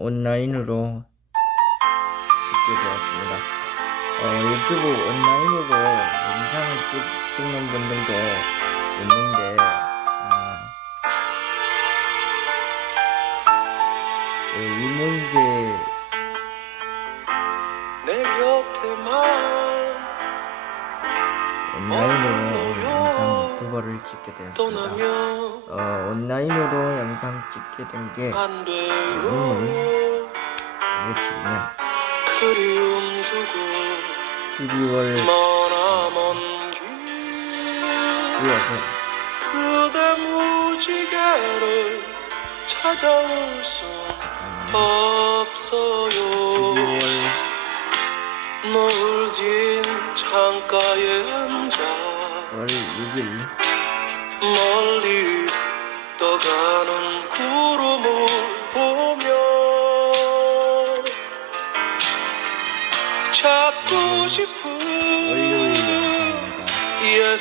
어, 온라인으로 찍게 되었습니다. 어, 유튜브 온라인으로 영상을 찍, 찍는 분들도 있는데, 어, 그 이문세 내 곁에만 유튜버를 찍게 되었습니다. 어, 온라인으로 영상 찍게 된게안 돼요 며칠이냐? 그리움 두고 12월 머나먼 길 9월 그대 무지개를 찾아올 수 없어요 12월 노을 진 창가에 앉아 6일 멀리 떠가는 구름을 보며 찾고 싶은. 옛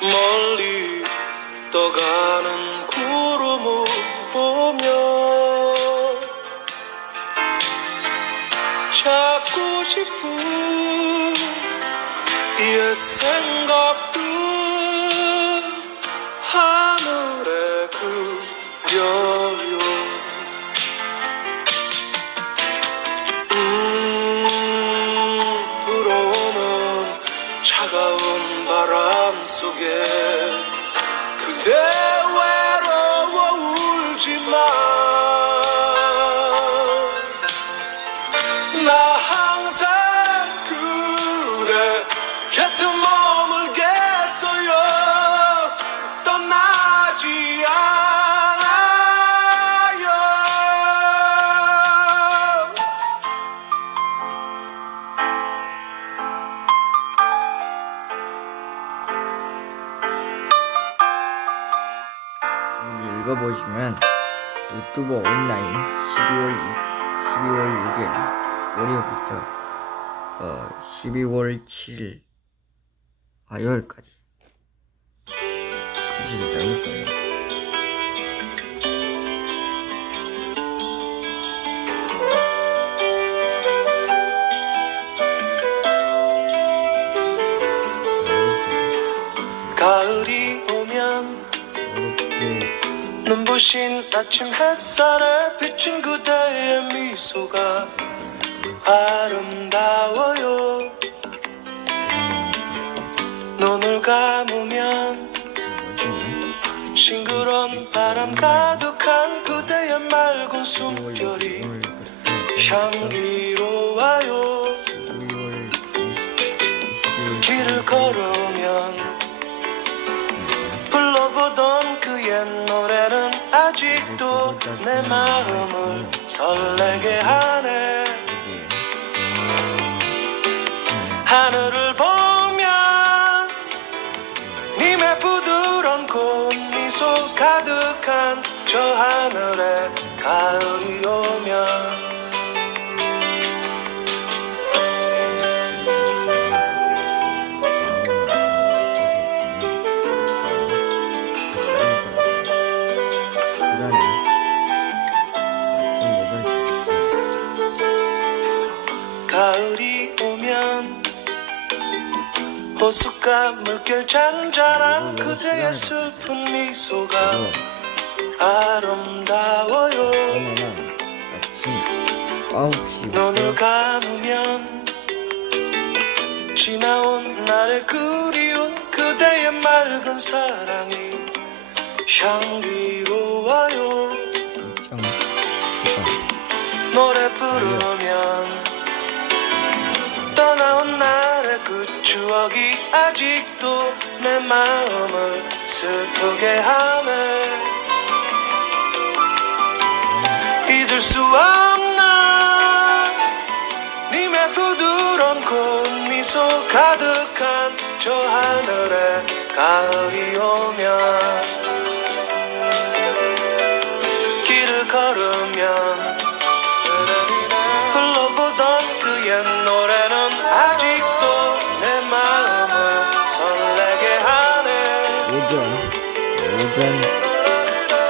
멀리 떠가는 구름을 보며 찾고 싶은 옛 생각 곁에 머물겠어요. 떠나지 않아요. 읽어보시면 유튜브 온라인 12월 12월 6일 월요일부터 어 12월 7일 화요일까지. 진짜 있어요. 가을이 오면 이렇게. 눈부신 아침 햇살에 비친 그대의 미소가 아름다워요 눈을 감으면 싱그러운 바람 가득한 그대의 맑은 숨결이 향기로워요. 12월 20일 길을 걸으면 불러보던 그옛 노래는 아직도 내 마음을 설레게 하네. 하늘을 저 하늘에 가을이 오면 가을이 오면 호숫가 물결 잔잔한 어, 네, 그대의 슬픈 미소가 어. 아름다워요. 오늘은 아침 9시부터 눈을 감으면 지나온 날의 그리움 그대의 맑은 사랑이 향기로워요. 일정 추가 노래 부르면 떠나온 날의 그 추억이 아직도 내 마음을 슬프게 하네 잊을 수 없는 님의 부드러운 꽃미소 가득한 저 하늘에 가을이 오면 길을 걸으면 흘러보던 그옛 노래는 아직도 내 마음을 설레게 하네. 오전 오전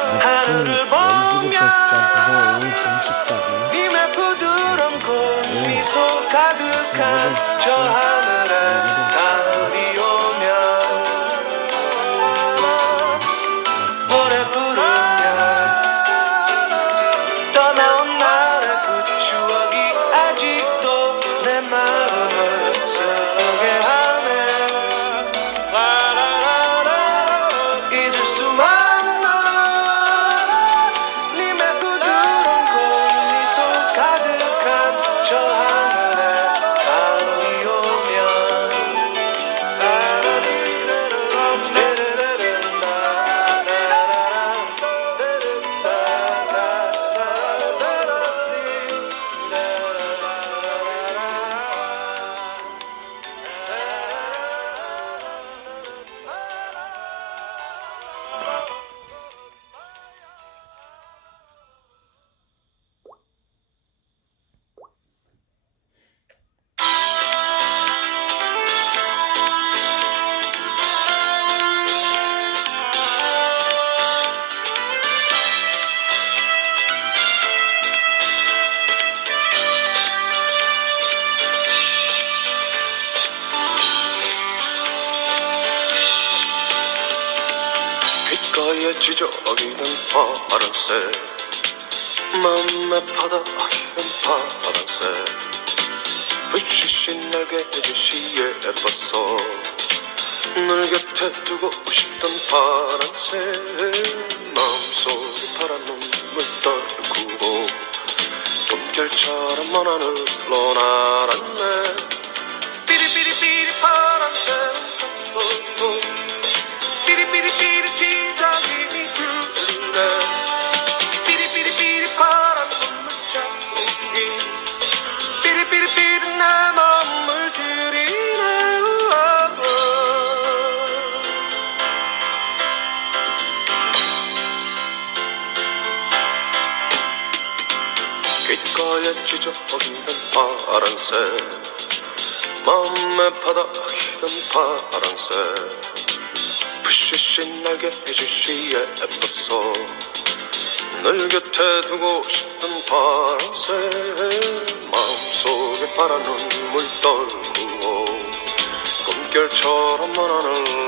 아침 하늘을 10시부터 보면 시작해서 오후 2시까지. 님의 부드러운 꽃미소 가득한 저 하늘 지저귀는 파란새 맘에 바닥이는 파란새 불시신 날개 해주시 예뻤어 늘 곁에 두고 싶던 파란새 마음속에 파란 눈물 떨구고 꿈결처럼 먼 하늘로 날았네 찢어 버리는 파란색. 마음에 바닥이던 파란색. 푸시신 날개 해주시 예뻤어 늘 곁에 두고 싶은 파란색. 마음속에 파란 눈물 떨구고. 꿈결처럼 먼 하늘